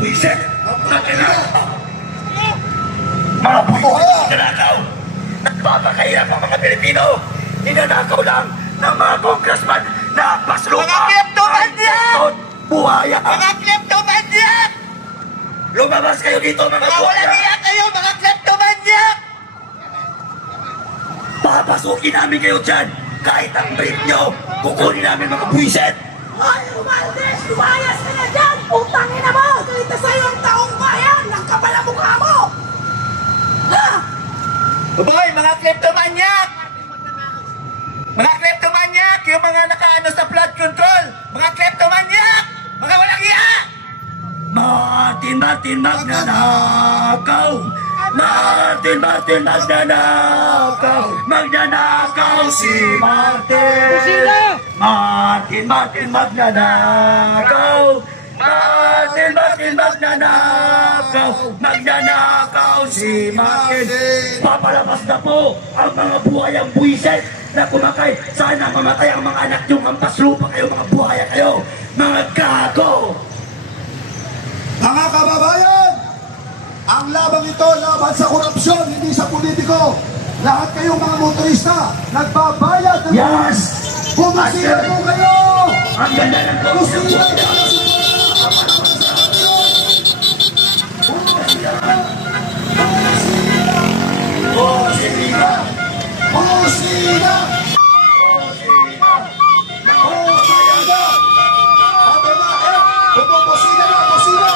buwisit! Mga buwisit na nakaw! Nagpapakahirap ang mga Pilipino! Ninanakaw lang ng mga congressman na paslupa! Mga kleptomaniac! Buhaya! Mga kleptomaniac! Lumabas kayo dito mga Mga buhaya! walang iyak kayo, mga kleptomaniac! Papasukin namin kayo dyan! Kahit ang brief nyo, kukunin namin mga buwisit! Hoy, Romualdez! Lumayas ka na dyan! Putangin na mo! Dito sa'yo ang taong bayan! Ang kapal ang mukha mo! Ha? Boy, mga kleptomaniac! Mga kleptomaniac! Yung mga nakaano sa flood control! Mga kleptomaniac! Mga walang iya! Martin magnanakaw! Martin magnanakaw! Magnanakaw si Martin! Martin magnanakaw! Martin magnanakaw! Magnanakaw si Martin! Papalabas na po ang mga buhayang buwisit na kumakay. Sana mamatay ang mga anak niyong hampas lupa kayo, mga buhaya kayo! Mga gago! Mga kababayan, ang labang ito laban sa korupsyon, hindi sa politiko. Lahat kayong mga motorista, nagbabayad ng Yes! Bumisira po kayo! Ang ganda ng Bumisira buhaya! po kayo! Bumisira! Bumisira! Bumisira! Sabi na, bubusina na, busina!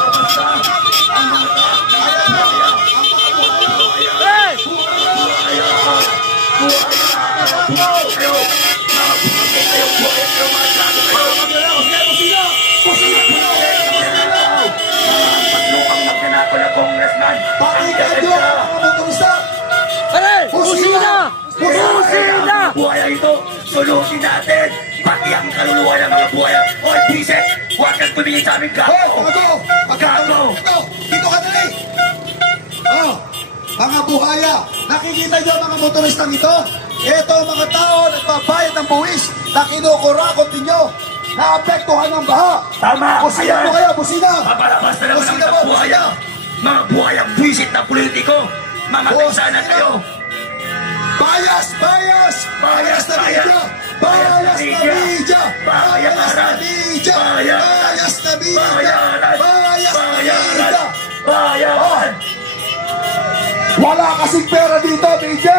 Pakinggan nyo, mga motorista! Busina! Busina! Buhaya ito, sulutin natin! Pati ang kaluluwa ng mga buhaya! Oy, bisit! Huwag kang tumingin sa aming Hoy, gago! gago! Gago! Ito, dito ka dali! Oh, mga buhaya, nakikita nyo mga motoristang ito? Ito ang mga tao nagbabayad ng buwis na kinukurakot ninyo, naapektuhan ng baha. Tama! Busina Ayan. mo kayo, busina! Papalabas na naman ang Busina mga mo, buhaya! busina! Mga buhayang buwisit na politiko! Mamatay sana kayo! Bias! Bias! Bias na media! Bias na media! Bias na media! Bias na media! Bayaran! Bias na media! Bayaran! Wala kasing pera dito, media!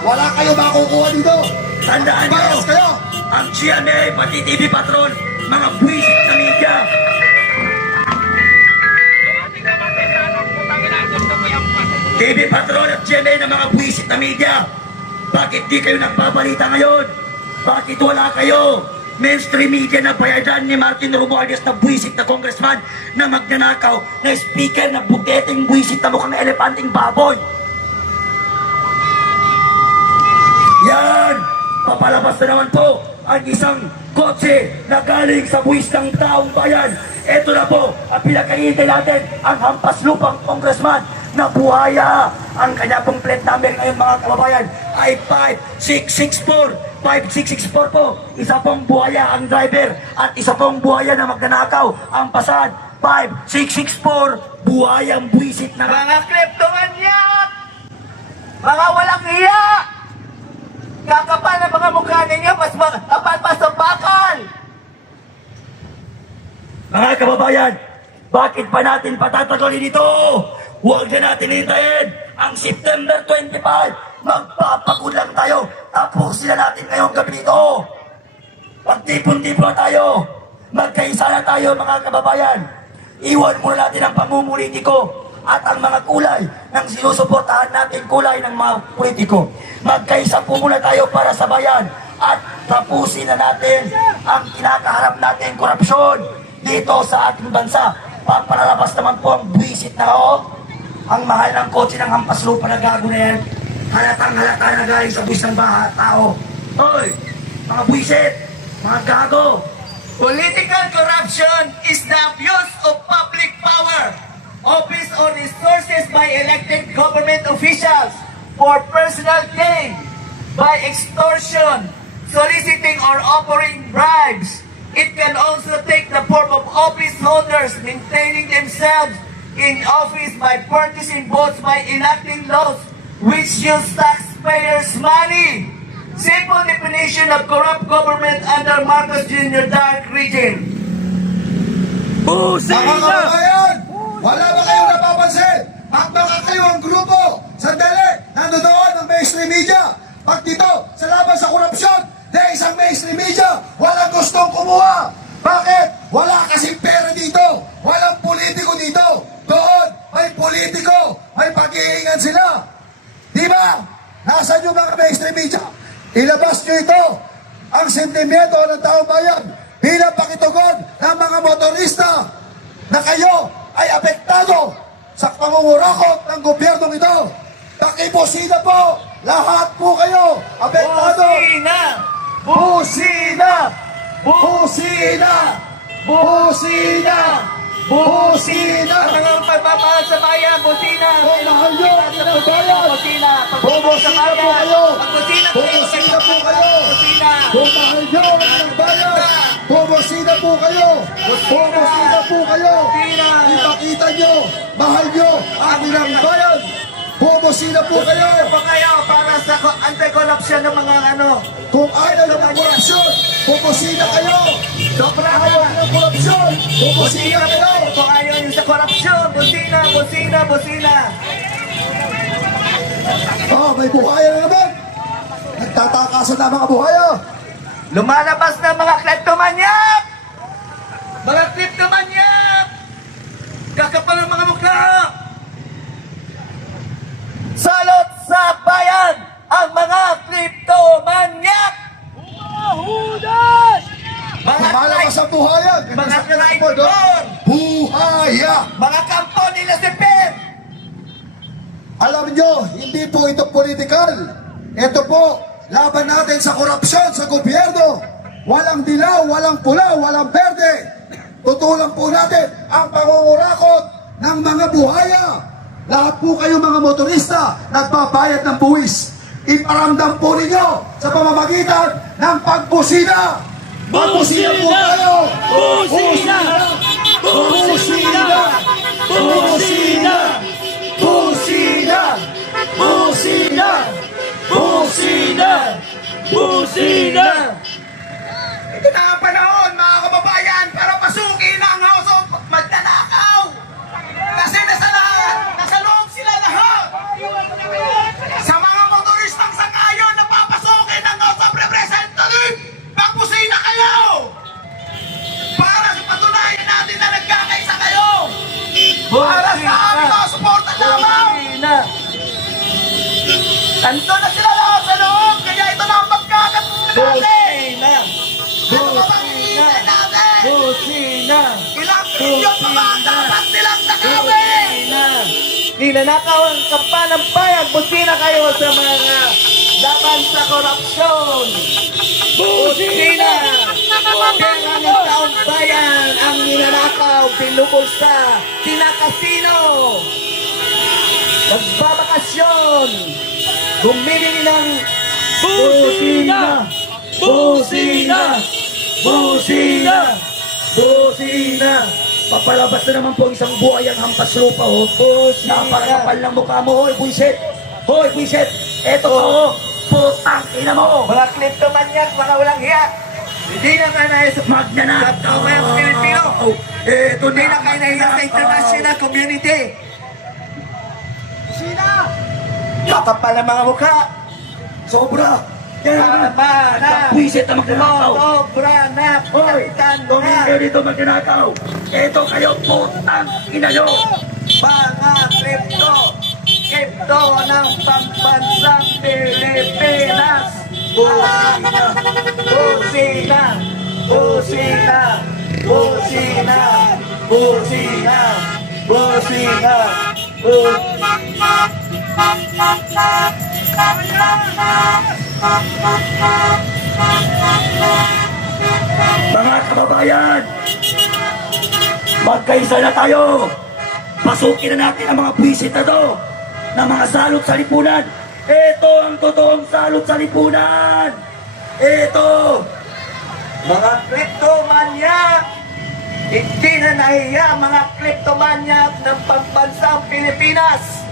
Wala kayo makukuha dito! Tandaan nyo! Bias kayo! Ang GMA, pati TV Patrol, mga buwisit na media! TV Patrol at GMA ng mga buwisit na media! Bakit di kayo nagbabalita ngayon? Bakit wala kayo? Mainstream media na bayadan ni Martin Romualdez na buwisit na congressman na magnanakaw na speaker na buteteng buwisit na mukhang elepanteng baboy! Yan! Papalabas na naman po ang isang kotse na galing sa buwis ng taong bayan. Ito na po ang pinakahintay natin, ang hampas lupang congressman na buhaya. Ang kanya pong plate number ngayon mga kababayan ay 5664. 5664 po. Isa pong buhaya ang driver at isa pong buhaya na magnanakaw ang pasad. 5664. Buhayang buwisit na Mga kleptomaniac! Mga walang iya! Kakapal na mga mukha ninyo, mas kapal pa sa bakal! Mga kababayan, bakit pa natin patatagalin ito? Huwag na natin hintayin ang September 25. Magpapakulang tayo. Tapusin na natin ngayong gabi nito. Pagtipon-tipon tayo. Magkaisa na tayo mga kababayan. Iwan muna natin ang pamumulitiko at ang mga kulay ng sinusuportahan natin kulay ng mga politiko. Magkaisa po muna tayo para sa bayan at tapusin na natin ang kinakaharap natin korupsyon dito sa ating bansa. Pampalabas naman po ang buwisit na ang mahal ng kotse ng hampas lupa na gago na yan. Halatang halata na galing sa buwis ng baha tao. Hoy, mga buwisit, mga gago. Political corruption is the abuse of public power, office or resources by elected government officials for personal gain, by extortion, soliciting or offering bribes, It can also take the form of office holders maintaining themselves in office by purchasing votes by enacting laws which use taxpayers' money. Simple definition of corrupt government under Marcos Jr. Dark Regime. Mga kababayan, wala ba kayong napapansin? Pag baka kayo ang grupo, sandali, nandoon ang mainstream media. Pag dito, sa laban sa korupsyon, na isang mainstream media, walang gustong kumuha. Bakit? Wala kasing pera dito. Walang politiko dito. Doon, may politiko, may pag-iingan sila. Di ba? Nasaan yung mga mainstream media? Ilabas nyo ito, ang sentimiento ng taong bayan bilang pakitugon ng mga motorista na kayo ay apektado sa pangungurakot ng gobyernong ito. Pakibusina po, lahat po kayo apektado. Busina! Busina! Busina! Busina! Ang mga pagmamahal sa bayan, busina! Kung mahal nyo ang inang bayan, Busina! bubusina po kayo! Busina! Bubusina po kayo! Busina! Kung mahal nyo ang inang bayan, bubusina po kayo! Bubusina po kayo! Busina! Ipakita nyo, mahal nyo ang inang bayan! Bubusina po kayo! Pa kayo para sa anti-corruption ng mga ano. Kung ayaw nyo ng korupsyon, bubusina kayo! Sobra Ayaw nyo ng korupsyon, bubusina kayo! Kung ayaw nyo sa korupsyon, busina, busina, busina. Oh, may buhaya na naman! Nagtatakasan na mga buhaya! Lumalabas na mga kleptomanyak! Mga kleptomanyak! Kakapal ng mga mukha! Salot sa bayan ang mga kleptomanyak! Mga Lumalabas ang buhaya! mga traitor! Buhaya! Mga kampo nila si Pep! Alam nyo, hindi po ito politikal. Ito po, laban natin sa korupsyon sa gobyerno. Walang dilaw, walang pula, walang berde. Tutulang po natin ang pangungurakot ng mga buhaya. Lahat po kayo mga motorista, nagbabayad ng buwis. Iparamdam po ninyo sa pamamagitan ng pagbusina. Magbusina po kayo! Busina! Busina! Busina! Busina! Busina! Busina! Busina! Ito na ang panahon, mga kababayan, para pasukin ang House of Magnanakaw! Kasi nasa loob sila lahat! Sa mga motoristang sangayon na papasukin ng House of Representatives, magpusina kayo! Para sa patunayan natin na nagkakaisa kayo! Para sa aming mga suporta lamang! Tanto na sila lahat sa loob, kaya ito na ang magkakasunan natin! Ano ba bang hinihintay natin? Ilang milyon pa ba ang dapat nilang nakawin? Ninanakaw ang kampanang bayan, busina kayo sa mga laban sa korupsyon. Busina! Pera ng taong bayan ang ninanakaw, pinubos sa tinakasino. Nagbabakasyon, bumili ng Busina! Busina! Busina! Busina! Papalabas na naman po isang buhay ang hampas lupa, oh. Napakapal ng mukha mo, hoy, buisit! Hoy, buisit! Eto ka, oh! Putang ina mo! mga kleptomanyak, mga walang hiya. Hindi na kayo nahiya sa Magnanakaw! taong Pilipino. Eto Hindi na kayo nahiya sa international community. Kakapal ang mga mukha. Sobra! Tama na. Buisit na magnanakaw! Sobra na. Hoy! Kapitan Tumingin na. kayo dito magnanakaw! Eto kayo, putang ina nyo! Mga kripto ng pambansang Pilipinas. Busina, busina, busina, busina, busina, Mga kababayan, magkaisa na tayo. Pasukin na natin ang mga buwisit na to, na mga salot sa lipunan. Ito ang totoong salot sa lipunan. Ito. Mga kleptomanyak, hindi na nahiya ang mga kleptomanyak ng pambansang Pilipinas.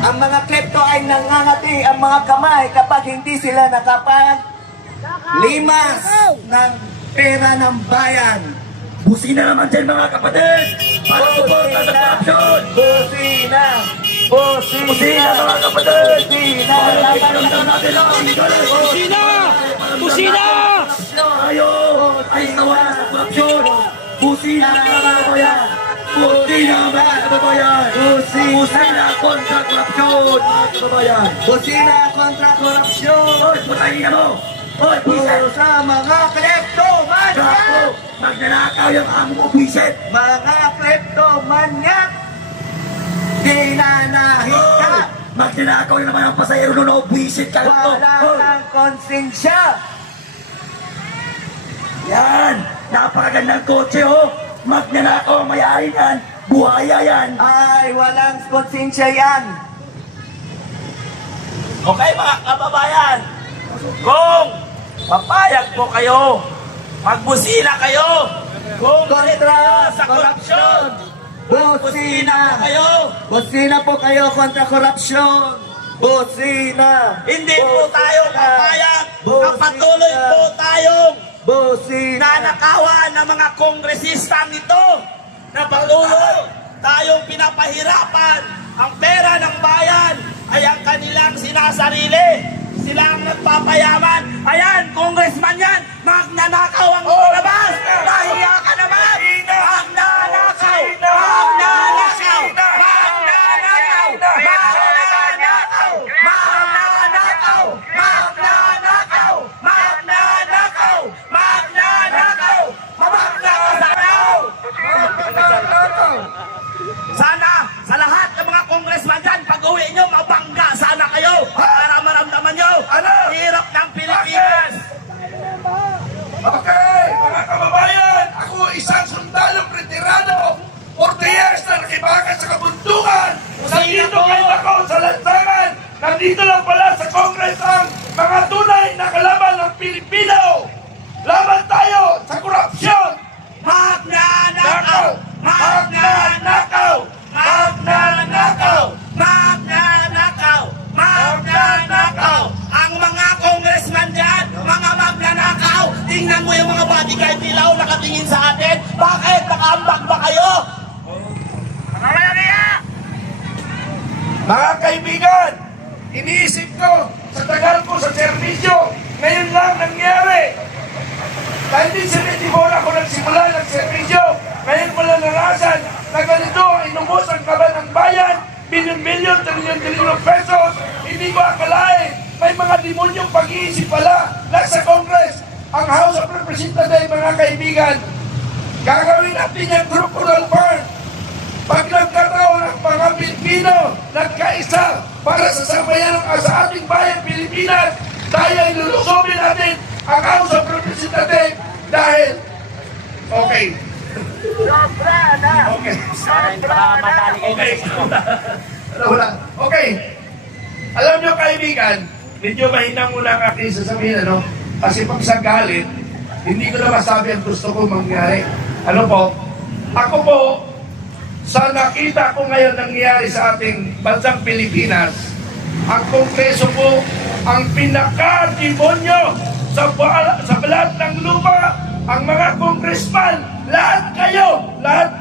Ang mga klepto ay nangangati ang mga kamay kapag hindi sila nakapag-limas ng pera ng bayan. Busina naman dyan mga kapatid! Para suporta sa korupsyon! Busina! Busina mga kapatid! Busina! Para iparamdam natin ang aming galit! Busina! Busina! Tayo ay nawa sa korupsyon! Busina mga kababayan! Busina mga kababayan! Busina kontra korupsyon mga kababayan! Busina kontra korupsyon! Hoy, putahin na mo! Hoy, buwisit! Sa mga kleptomanyak! Gapo! Magnanakaw yung amo mo, buwisit! Mga kleptomanyak! Dinanahiya! Magnanakaw na naman ang pasahero nun, oh, buwisit ka lang to! Wala Hoy! kang konsensya! Yan! Napakagandang kotse, oh! Magnanakaw ang may-ari yan! Buhaya yan! Ay, walang konsensya yan! Okay mga kababayan, kung papayag po kayo, magbusina kayo, kung Kontra sa korupsyon, Busina! kayo, Busina po kayo kontra korupsyon! Busina! hindi po tayo papayag na Busina! patuloy po tayong Busina! nanakawan ng mga kongresistang ito na patuloy tayong pinapahirapan ang pera ng bayan ay ang kanilang sinasarili. Sila ang nagpapayaman. Ayan, congressman yan, magnanakaw ang lumabas. Nahiya ka naman. Magnanakaw. Magnanakaw. Magnanakaw. Magnanakaw. Magnanakaw. Magnanakaw. Magnanakaw. Magnanakaw. Magnanakaw. Sana sa lahat ng mga congressman dyan, pag-uwi nyo, mabangga sana kayo para maramdaman nyo ang hirap ng Pilipinas. Okay, mga kababayan, ako isang sundalong retirado, 40 years na nakibakan sa kabundukan. Nandito kayo ako sa lansangan. Nandito lang pala sa Congress ang mga tunay na kalaban ng Pilipino. Laban tayo sa korupsyon. Magnanakaw! Magnanakaw! Magnanakaw! Magnanakaw! Magnanakaw! Ang mga congressman dyan, mga magnanakaw, tingnan mo yung mga bodyguard nila o nakatingin sa atin. Bakit? Nakaambag ba kayo? Mga kaibigan, iniisip ko sa tagal ko sa serbisyo, ngayon lang nangyari. 1974 ako nagsimula ng serbisyo, ngayon ko lang narasan na ganito ang inubos ang kaban ng bayan, bilyon-bilyon, trilyon-trilyon pesos. Hindi ko akalain, may mga demonyong pag-iisip pala nasa Congress, ang House of Representatives, mga kaibigan. Gagawin natin yung crocodile burn. Pag nagkataon ang mga Pilipino, nagkaisa para sa sambayan sa ating bayan Pilipinas, tayo ay lulusobin natin ang House of Representatives dahil okay. Okay. Okay. Wala. Okay. Alam nyo kaibigan, medyo mahina muna ang aking sasabihin, ano? Kasi pag sa galit, hindi ko na masabi ang gusto ko mangyari. Ano po? Ako po, sa nakita ko ngayon nangyayari sa ating bansang Pilipinas, ang Kongreso po ang pinaka-demonyo sa balat ng lupa. Ang mga congressman, lahat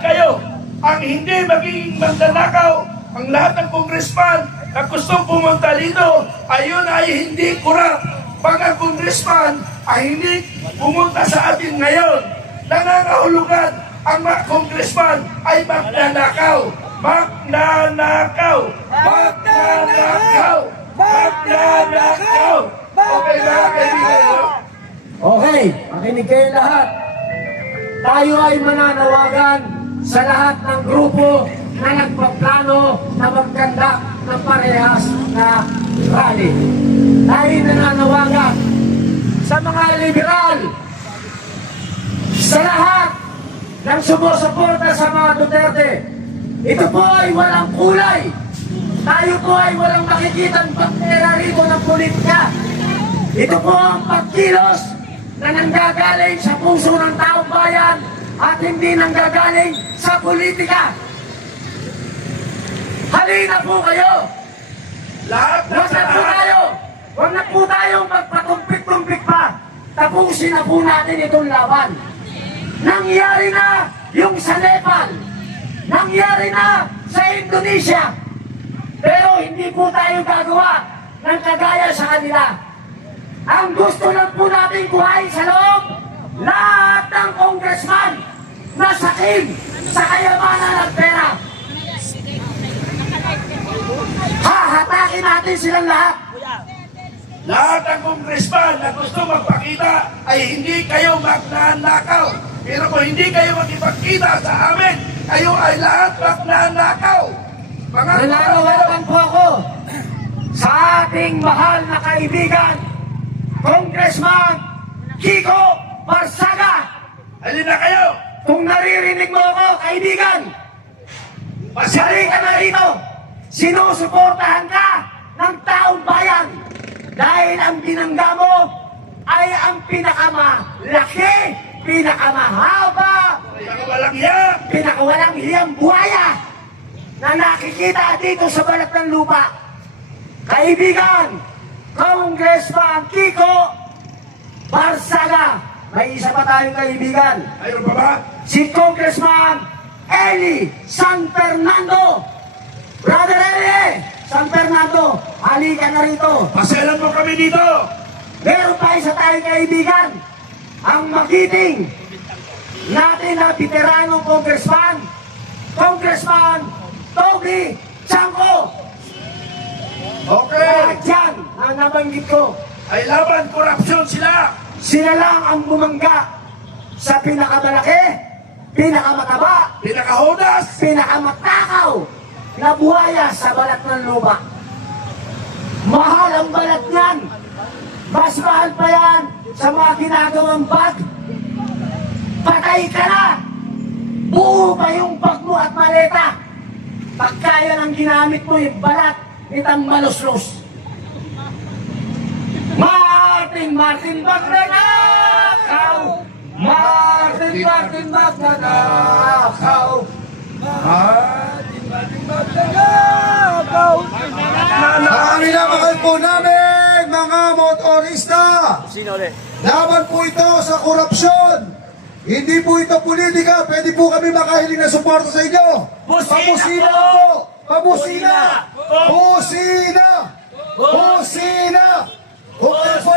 kayo, ang hindi magiging mandanakaw, ang lahat ng congressman na gustong pumunta dito, ayun ay hindi kurap. Pag ang congressman ay hindi pumunta sa atin ngayon, nangangahulugan ang mga congressman ay magnanakaw. Magnanakaw! Magnanakaw! Magnanakaw! Okay na, kaibigan. Okay, makinig kayo lahat. Tayo ay mananawagan sa lahat ng grupo na nagpaplano na magkandak ng parehas na rally. Tayo nananawagan sa mga liberal, sa lahat ng sumusuporta sa mga Duterte. Ito po ay walang kulay. Tayo po ay walang makikitang bandera rito ng politika. Ito po ang pagkilos na nanggagaling sa puso ng taong bayan at hindi nanggagaling sa politika. Halina po kayo! Lahat na Huwag na po tayo! Huwag na po tayong magpatumpik-tumpik pa! Tapusin na po natin itong laban. Nangyari na yung sa Nepal. Nangyari na sa Indonesia. Pero hindi po tayo gagawa ng kagaya sa kanila. Ang gusto lang po natin kuhain sa loob, lahat ng congressman na sakim sa kayamanan at pera. Hahatakin natin silang lahat. Lahat ng congressman na gusto magpakita ay hindi kayo magnanakaw. Pero kung hindi kayo makipagkita sa amin, kayo ay lahat magnanakaw. Mga Nananawagan po ako sa ating mahal na kaibigan, Congressman Kiko Barsaga. Alin na kayo? Kung naririnig mo ako, kaibigan, pasali ka na rito. Sinusuportahan ka ng taong bayan dahil ang binangga mo ay ang pinakamalaki, pinakamahaba, Walang yan. pinakawalang hiyang buhaya na nakikita dito sa balat ng lupa. Kaibigan, Congressman Kiko Barsaga. May isa pa tayong kaibigan, Mayroon pa ba? si Congressman Eli San Fernando. Brother Eli San Fernando, halika na rito. Pasyalan mo kami dito. Meron pa isa tayong kaibigan, ang magiting natin na veteranong congressman, Congressman Toby Chanco. Okay. Lahat yan ang nabanggit ko. Ay laban korupsyon sila. Sila lang ang bumangga sa pinakamalaki, pinakamataba, Pinakahudas. pinakamatakaw na buhaya sa balat ng lupa. Mahal ang balat niyan. Mas mahal pa yan sa mga ginagawang bag. Patay ka na. Buo pa yung bag mo at maleta. Pagkaya ng ginamit mo yung balat, itang maluslos. Martin Magnanakaw! Martin Magnanakaw! Ang minamahal po namin, mga motorista. Laban po ito sa korupsyon. Hindi po ito politika. Pwede po kami makahiling ng suporta sa inyo. Pabusina po! Pabusina! Busina! Busina! Okay po.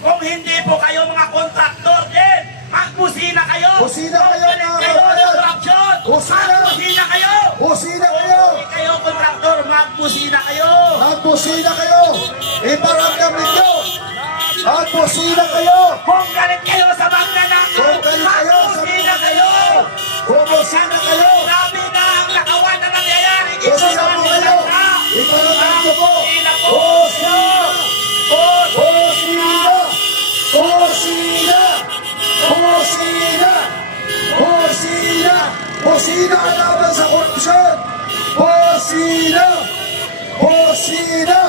Kung hindi po kayo mga kontraktor din, magbusina kayo. Busina kayo, Kung galit mga kayo ng kabayan. korupsyon, Busina. magbusina kayo. Busina Kung kayo! hindi kayo kontraktor, magbusina kayo. Magbusina kayo! Iparamdam ninyo! Magbusina kayo! Kung galit kayo sa magnanakaw, Kung galit kayo sa magbusina kayo. Bubusina kayo! Grabe na ang lakawan na nangyayari dito Busina sa po kayo! bansa. Iparamdam nyo po! Busina po. Busina! Busina! Busina! Busina! Busina! Busina ang laban sa korupsyon! Busina! Busina!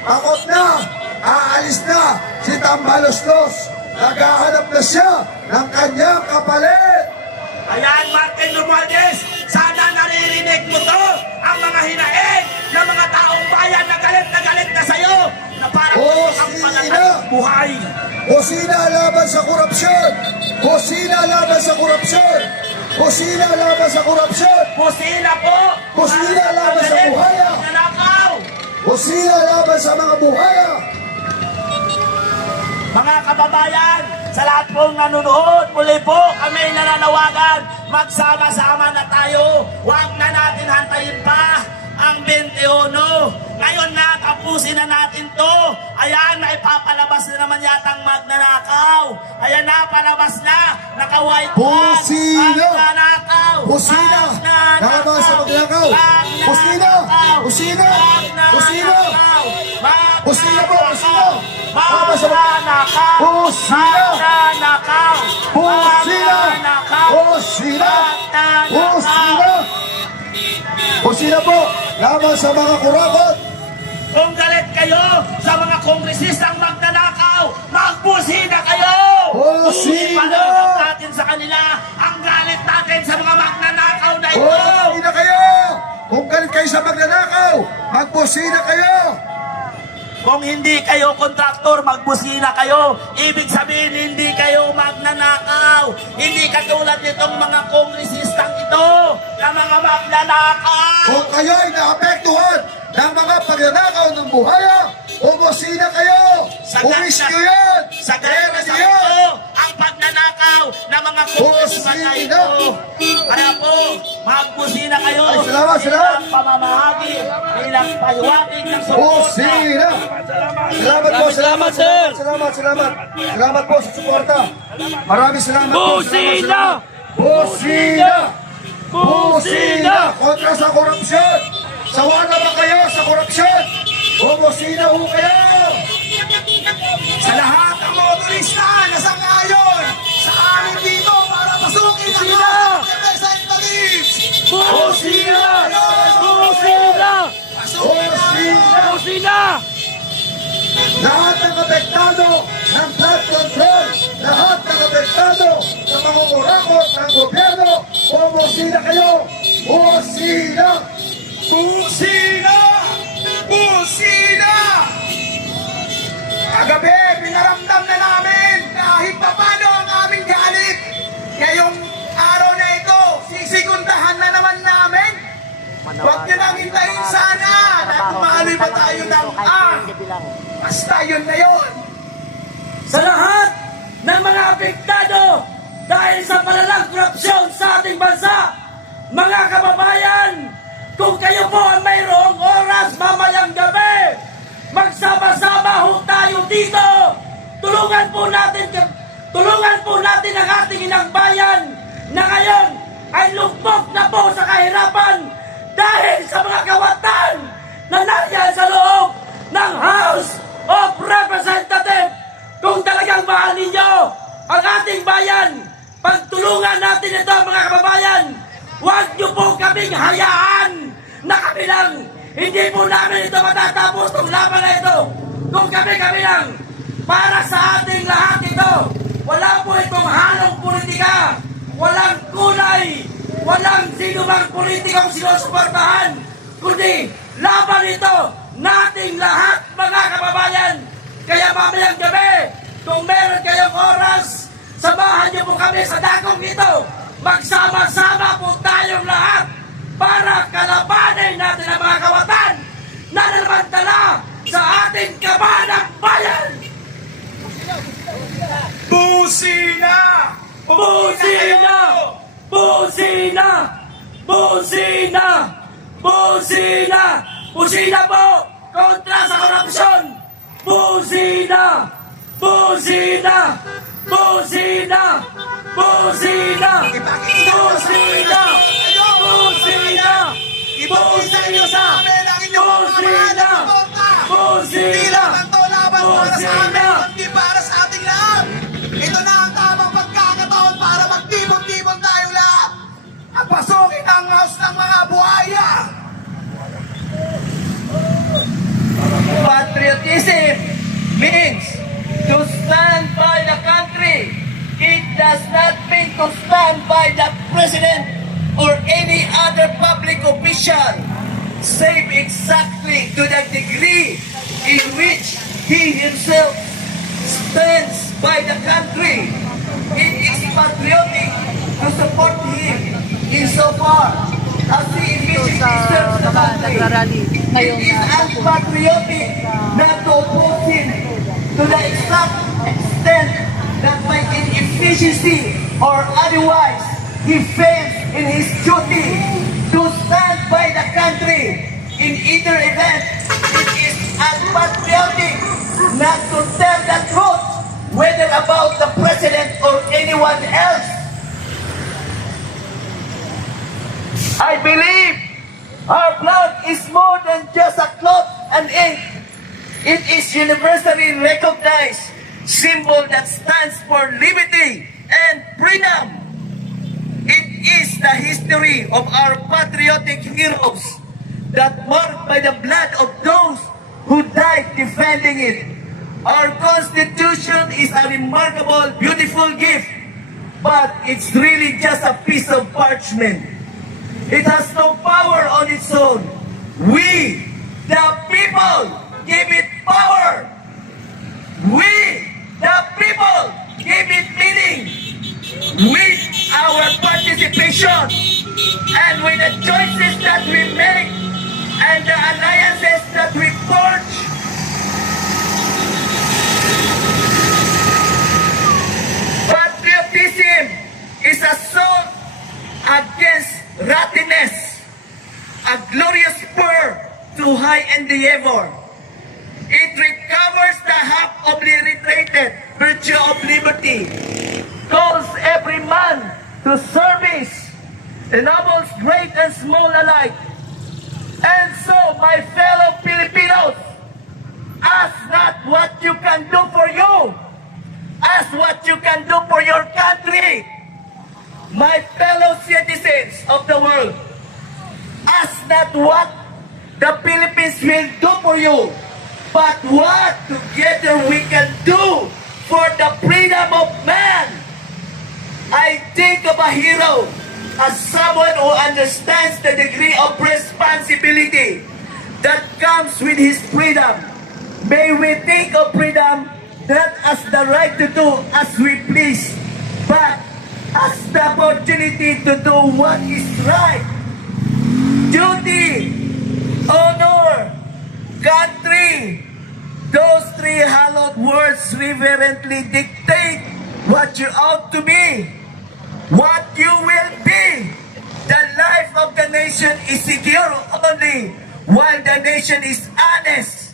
Takot na! Aalis na si Tambaloslos! Naghahanap na siya ng kanyang kapalit! Ayan, Martin Romualdez, sana naririnig mo to, ang mga hinaing ng mga taong bayan na galit na sa'yo, na parang Oh, ang sino? panatay buhay. Busina laban sa korupsyon! Busina laban sa korupsyon! Busina laban sa korupsyon! Busina po! Busina laban sa buhaya. Nanakaw! Busina laban sa mga buhaya! Mga kababayan, sa lahat pong nanonood, muli po kami nananawagan, magsama-sama na tayo. Huwag na natin hantayin pa ang 21. Ngayon na, tapusin na natin to. Ayan, naipapalabas na naman yatang magnanakaw. Ayan na, palabas na. Naka-white flag. Busina! Magnanakaw. Busina! Laban sa magnanakaw. Busina! Busina! Busina! Busina po! Busina! Laban sa Magnanakaw. Busina! Magnanakaw. Busina! Magnanakaw. Busina! Busina! Busina po! Laban sa mga kurakot! Kung galit kayo sa mga kongresistang magnanakaw, magbusina kayo! Busina! Ipalabas natin sa kanila ang galit natin sa mga magnanakaw na ito! Magbusina kayo! Kung galit kayo sa magnanakaw, magbusina kayo! Kung hindi kayo kontraktor, magbusina kayo. Ibig sabihin, hindi kayo magnanakaw. Hindi katulad nitong mga kongresistang ito na mga magnanakaw. Kung kayo ay naapektuhan ng mga pagnanakaw ng buhaya, bumusina kayo! Umis nyo yan! Sa gaya sa Kaya ito, ang pagnanakaw ng mga kongresman na ito. Kaya po, magbusina kayo. Ay, salamat, salamat. Bilang pamamahagi, bilang paywating ng suporta. Busina! Salamat po, salamat, salamat, salamat, salamat. Salamat po sa suporta. Maraming salamat po. Busina! Busina! Busina! Kontra sa korupsyon! Sawa na ba kayo sa korupsyon? Busina ho kayo! Sa lahat ng motorista na sangayon sa amin dito para pasukin ang mga representatives. Busina! Busina! Pasukin namin. Busina! Lahat ng apektado ng flood control, lahat ng apektado sa mangungurakot ng gobyerno, bumusina kayo! Busina! Busina! Busina! Kagabi, pinaramdam na namin kahit papano ang aming galit. Ngayong araw na ito, sisigundahan na naman namin. Huwag nyo nang hintayin sana na tumaloy pa tayo ng basta yun na yun. Sa lahat ng mga apektado dahil sa malalang korupsyon sa ating bansa, mga kababayan, kung kayo po ang mayroong oras mamayang gabi, magsama-sama ho tayo dito. Tulungan po natin ang ating inang bayan na ngayon ay lugmok na po sa kahirapan dahil sa mga kawatan na nariyan sa loob ng House of Representatives. Kung talagang mahal ninyo ang ating bayan, pagtulungan natin ito mga kababayan. Huwag niyo po kaming hayaan na kami lang. Hindi po namin ito matatapos itong laban na ito. Kung kami lang. Para sa ating lahat ito. Wala po itong halong politika. Walang kulay. Walang sinumang politikong sinusuportahan. Kundi laban ito nating lahat mga kababayan. Kaya mamayang gabi, kung meron kayong oras, samahan niyo po kami sa dakong ito. Magsama-sama po tayong lahat para kalabanin natin ang mga kawatan na namantala sa ating kabanang bayan. Busina! Busina! Busina! Busina! Busina! Busina po! Kontra sa korupsyon! Busina! Busina! Busina! Busina! Busina! Busina! Ipakita nyo sa amin ang inyong mga mahal na suporta. Hindi lang ang to laban para sa amin, kundi para sa ating lahat. Ito na ang tamang pagkakataon para magtibong-tibong tayo lahat. At pasukin ang house ng mga buhaya. Patriotism means to stand by the country. It does not mean to stand by the president or any other public official, save exactly to the degree in which he himself stands by the country. It is patriotic to support him insofar as he efficiently serves the country. It is unpatriotic not to oppose him to the exact extent that by inefficiency or otherwise he fails in his duty to stand by the country. In either event, it is unpatriotic not to tell the truth, whether about the president or anyone else. I believe our flag is more than just a cloth and ink. It is universally recognized symbol that stands for liberty and freedom. It is the history of our patriotic heroes that marked by the blood of those who died defending it. Our Constitution is a remarkable, beautiful gift, but it's really just a piece of parchment. It has no power on its own. We, the people, give it power. We, the people, give it meaning. With our participation and with the choices that we make and the alliances that we forge, patriotism is a sword against rottenness, a glorious spur to high endeavor. It recovers the half-obliterated virtue of liberty, calls every man to service, ennobles great and small alike. And so, my fellow Filipinos, ask not what you can do for you, ask what you can do for your country. My fellow citizens of the world, ask not what the Philippines will do for you, but what together we can do for the freedom of man. I think of a hero as someone who understands the degree of responsibility that comes with his freedom. May we think of freedom not as the right to do as we please, but as the opportunity to do what is right. Duty, honor, country, those three hallowed words reverently dictate what you ought to be, what you will be. The life of the nation is secure only while the nation is honest,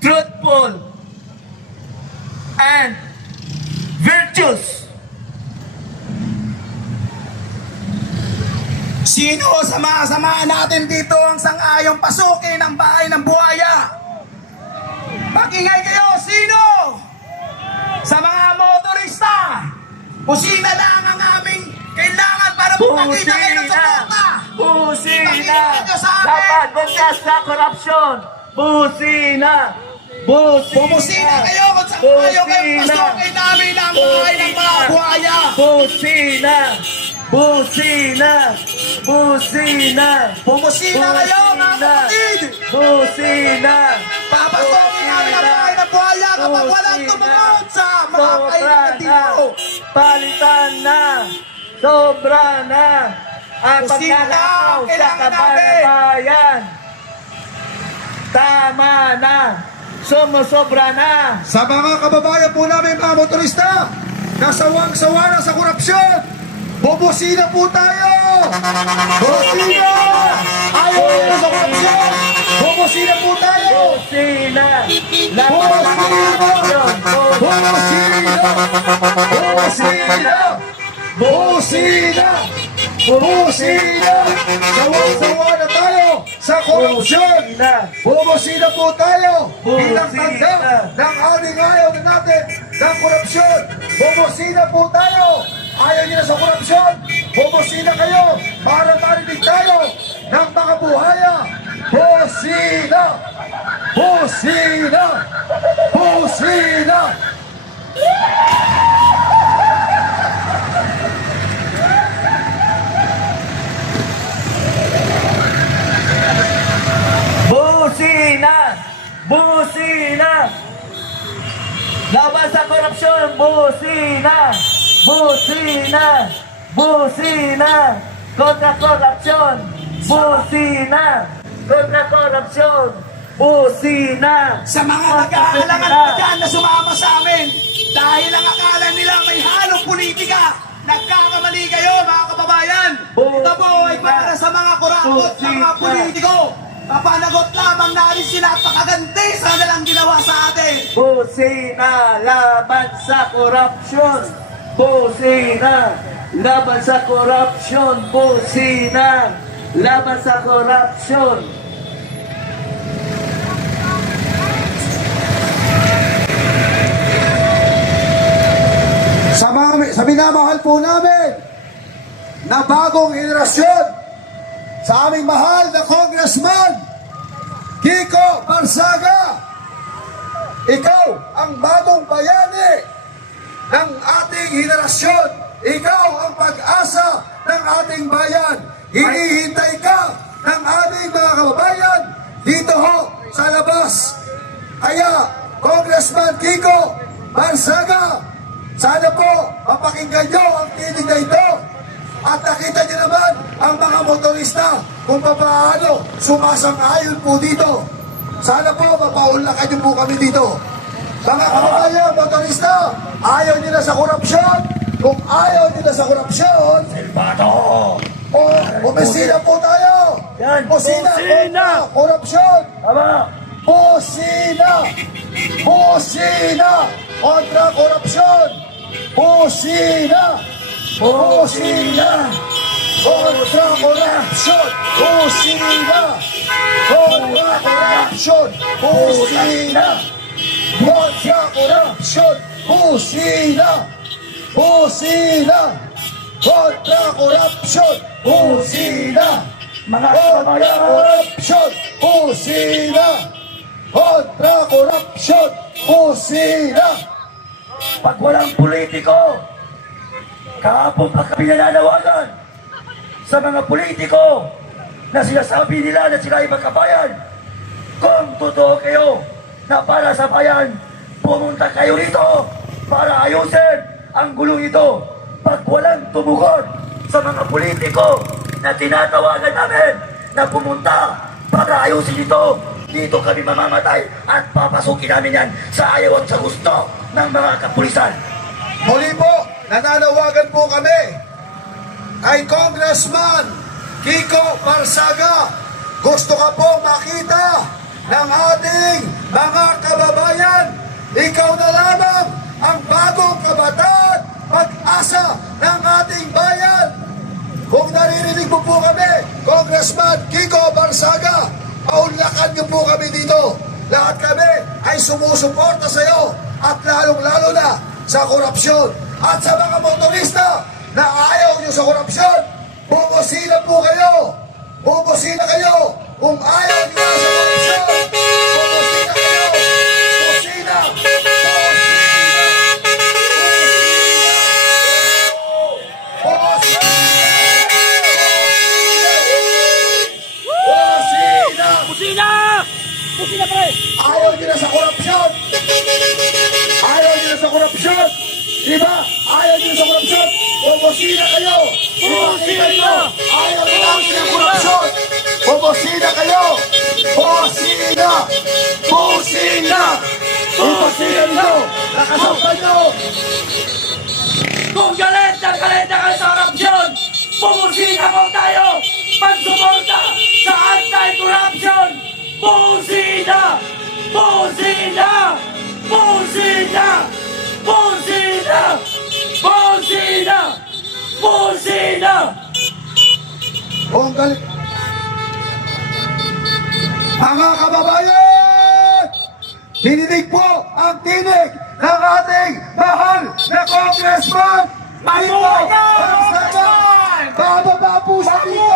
truthful, and virtuous. Sino sama-samaan natin dito ang sang-ayong pasukin ng bahay ng buhaya? Mag-ingay kayo, sino? Sa mga motorista, busina lang ang aming kailangan para magpakita kayo ng suporta. Busina! Pakinggan nyo sa amin. Dapat bukas sa korupsyon! Busina! Busina! Bumusina kayo kung saan kayo kayo pasukin namin ang bahay ng mga buhaya. Busina! Busina! Busina! Bumusina kayo, mga kapatid. Busina! Papasukin namin ang bahay ng buhaya kapag walang tumumunod sa mga kailangan dito. Palitan na! Sobra na! Ang Busina na! pagnanakaw sa Kailangan namin! kabayan! Tama na! Sumusobra na! Sa mga kababayan po namin mga motorista, nasawang-sawa na sa korupsyon, bubusina po tayo! Bubusina! Ayaw nyo sa korupsyon! Bubusina po tayo! Busina! Bubusina! Bubusina! Bubusina! Bubusina! Sawang-sawa na tayo sa korupsyon! Bubusina po tayo bilang tanda ng ating ayaw na natin ng korupsyon! Bubusina po tayo! Ayaw niyo na sa korupsyon! Bubusina kayo para marinig tayo ng mga buhaya! Busina! Busina! Busina! Busina! Busina! Laban sa korupsyon! Busina! Busina! Busina! Kontra korupsyon! Busina! Kontra korupsyon! Busina! Sa mga nag-aalangan pa dyan na sumama sa amin dahil ang akala nila may halong politika, nagkakamali kayo mga kababayan. Ito po ay para sa mga kurakot ng mga politiko. Papanagot lamang namin sila at pakaganti sa kanilang ginawa sa atin. Busina! Laban sa korupsyon! Busina! Laban sa korupsyon! Busina! Laban sa korupsyon! Sa minamahal po namin na bagong henerasyon, sa aming mahal na Congressman Kiko Barsaga, Ikaw ang bagong bayani ng ating henerasyon. Ikaw ang pag-asa ng ating bayan. Hinihintay ka ng aming mga kababayan dito ho sa labas. Kaya, Congressman Kiko Barsaga, sana po mapakinggan nyo ang tinig na ito at nakita nyo naman ang mga motorista kung paano sumasang-ayon po dito. Sana po mapaunlakan nyo po kami dito. Mga kababayan, motorista, ayaw nyo na sa korupsyon. Kung ayaw nyo na sa korupsyon, Silbato! o bumisina po tayo. Yan, Busina busina! kontra korupsyon. Tama! Busina! Busina kontra korupsyon. Busina! Busina kontra korupsyon. Busina kontra korupsyon. Busina kontra korupsyon. Busina! Busina kontra korupsyon. Busina Mga kontra kababayan! korupsyon. Busina kontra korupsyon. Busina. Pag walang politiko, kahapon pa kami nananawagan sa mga politiko na sinasabi nila na sila ay magkabayan. Kung totoo kayo na para sa bayan, pumunta kayo rito para ayusin ang gulong ito. Pag walang tumugon sa mga politiko na tinatawagan namin na pumunta para ayusin ito, dito kami mamamatay at papasukin namin yan sa ayaw at sa gusto ng mga kapulisan. Muli po, nananawagan po kami kay Congressman Kiko Barsaga. Gusto ka po makita ng ating mga kababayan. Ikaw na lamang ang bagong kabataan, pag-asa ng ating bayan. Kung naririnig mo po kami, Congressman Kiko Barsaga, paunlakan niyo po kami dito. Lahat kami ay sumusuporta sa iyo at lalong-lalo na sa korupsyon. At sa mga motorista na ayaw niyo sa korupsyon, bubusina po kayo. Bubusina kayo. Kung ayaw niyo sa korupsyon, bubusina kayo. Bubusina. Kusina! Kusina pre! Ayaw nyo na sa korupsyon! Ayaw nyo na sa korupsyon! Diba? Ayaw nyo sa korupsyon! Bubusina kayo! Bubusina! Ayaw nyo namin ng korupsyon! Bubusina kayo! Bubusina! Bubusina! Bubusina nyo! Nakasampan nyo! Kung galit na kayo sa korupsyon, bubusina po tayo! Pagsuporta sa anti-corruption! Bubusina! Bubusina! Bubusina! Bubusina! Bubusina! Bubusina! Kung galit... Mga kababayan! Dinidig po ang tinig ng ating mahal na Congressman! Bababa po siya dito!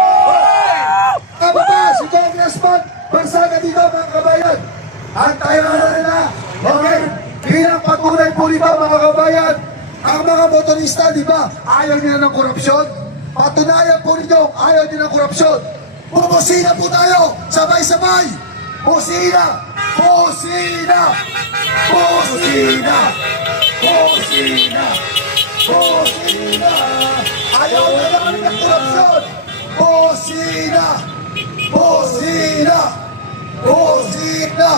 Bababa si Congressman Barsaga dito mga kabayan! At tayo na nila! Okay? Bilang patunay po nito mga kabayan, ang mga motorista, di ba, ayaw nila ng korupsyon? Patunayan po ninyo, ayaw nila ng korupsyon. Bubusina po tayo, sabay-sabay! Busina! Busina! Busina! Busina! Busina! Ayaw na naman ng korupsyon! Busina! Busina! Busina!